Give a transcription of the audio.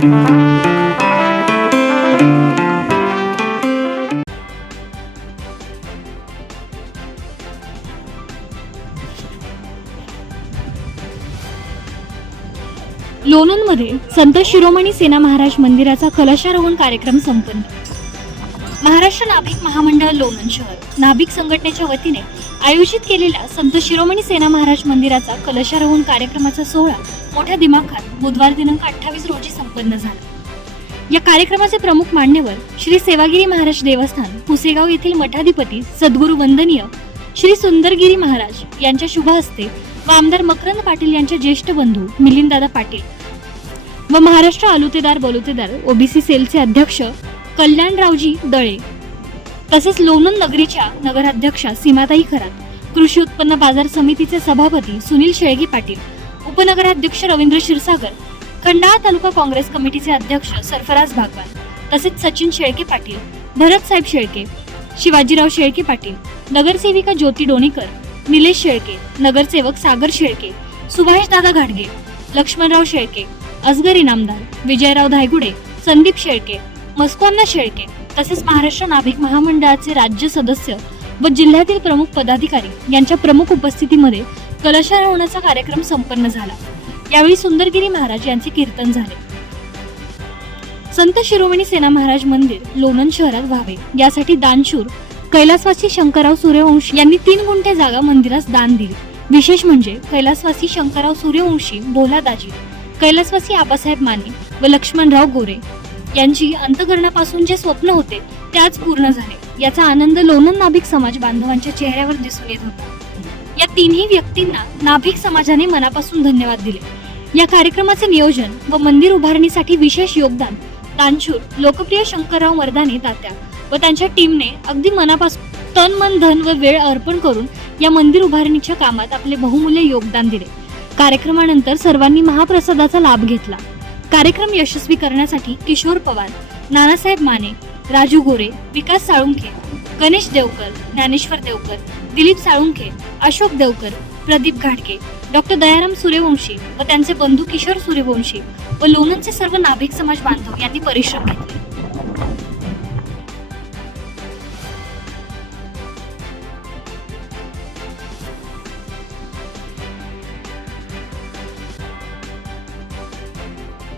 लोणंदमध्ये संत शिरोमणी सेना महाराज मंदिराचा कलशारोहण कार्यक्रम संपन्न. महाराष्ट्र नाभिक महामंडळ लोणंद शहर नाभिक संघटनेच्या वतीने आयोजित केलेल्या संत शिरोमणी सेना महाराज मंदिराचा कलशारोहण कार्यक्रमाचा सोहळा मोठ्या दिमाखात बुधवार दिनांक अठ्ठावीस रोजी संपन्न झाला. या कार्यक्रमाचे प्रमुख मान्यवर श्री सेवागिरी महाराज देवस्थान पुसेगाव येथील मठाधिपती सद्गुरू वंदनीय श्री सुंदरगिरी महाराज यांच्या शुभ हस्ते व आमदार मकरंद पाटील यांचे ज्येष्ठ बंधू मिलिंददादा पाटील व महाराष्ट्र आलुतेदार बलुतेदार ओबीसी सेलचे अध्यक्ष कल्याणरावजी दळे तसेच लोणंद नगरीच्या नगराध्यक्षा सीमाताई खरात कृषी उत्पन्न बाजार समितीचे सभापती सुनील शेळगे पाटील उपनगराध्यक्ष रवींद्र क्षीरसागर खंडाळा तालुका काँग्रेस कमिटीचे अध्यक्ष सरफराज भागवान तसेच सचिन शेळके पाटील भरत साहेब शेळके शिवाजीराव शेळके पाटील नगरसेविका ज्योती डोणीकर निलेश शेळके नगरसेवक सागर शेळके सुभाष दादा घाटगे लक्ष्मणराव शेळके असगर इनामदार विजयराव धायगुडे संदीप शेळके मस्कोन्ना शेळके तसेच महाराष्ट्र नाभिक महामंडळाचे राज्य सदस्य व जिल्ह्यातील प्रमुख पदाधिकारी यांच्या प्रमुख उपस्थितीमध्ये कलशारोहणाचा कार्यक्रम संपन्न झाला. यावेळी सुंदरगिरी महाराज यांचे कीर्तन झाले. संत शिरोमणी सेना महाराज मंदिर लोणंद शहरात व्हावे. यासाठी दानशूर कैलासवासी शंकरराव सूर्यवंशी यांनी तीन गुंठे जागा मंदिरास दान दिली. विशेष म्हणजे कैलासवासी शंकरराव सूर्यवंशी भोला दाजी कैलासवासी आबासाहेब माने व लक्ष्मणराव गोरे यांची अंतकरणापासून जे स्वप्न होते ते आज पूर्ण झाले. याचा आनंद लोणंद नाभिक समाज बांधवांच्या चेहऱ्यावर दिसून येत होता. या तिन्ही व्यक्तींना नाभिक समाजाने मनापासून धन्यवाद दिले. या कार्यक्रमाचे नियोजन व मंदिर उभारणीसाठी विशेष योगदान दानशूर लोकप्रिय शंकरराव मर्दाने तात्या व त्यांच्या टीमने अगदी मनापासून तन मन धन व वेळ अर्पण करून या मंदिर उभारणीच्या कामात आपले बहुमूल्य योगदान दिले. कार्यक्रमानंतर सर्वांनी महाप्रसादाचा लाभ घेतला. कार्यक्रम यशस्वी करण्यासाठी किशोर पवार नानासाहेब माने राजू गोरे विकास साळुंखे गणेश देवकर ज्ञानेश्वर देवकर दिलीप साळुंखे अशोक देवकर प्रदीप घाटके डॉक्टर दयाराम सूर्यवंशी व त्यांचे बंधू किशोर सूर्यवंशी व लोणंदचे सर्व नाभिक समाज बांधव यांनी परिश्रम घेतले.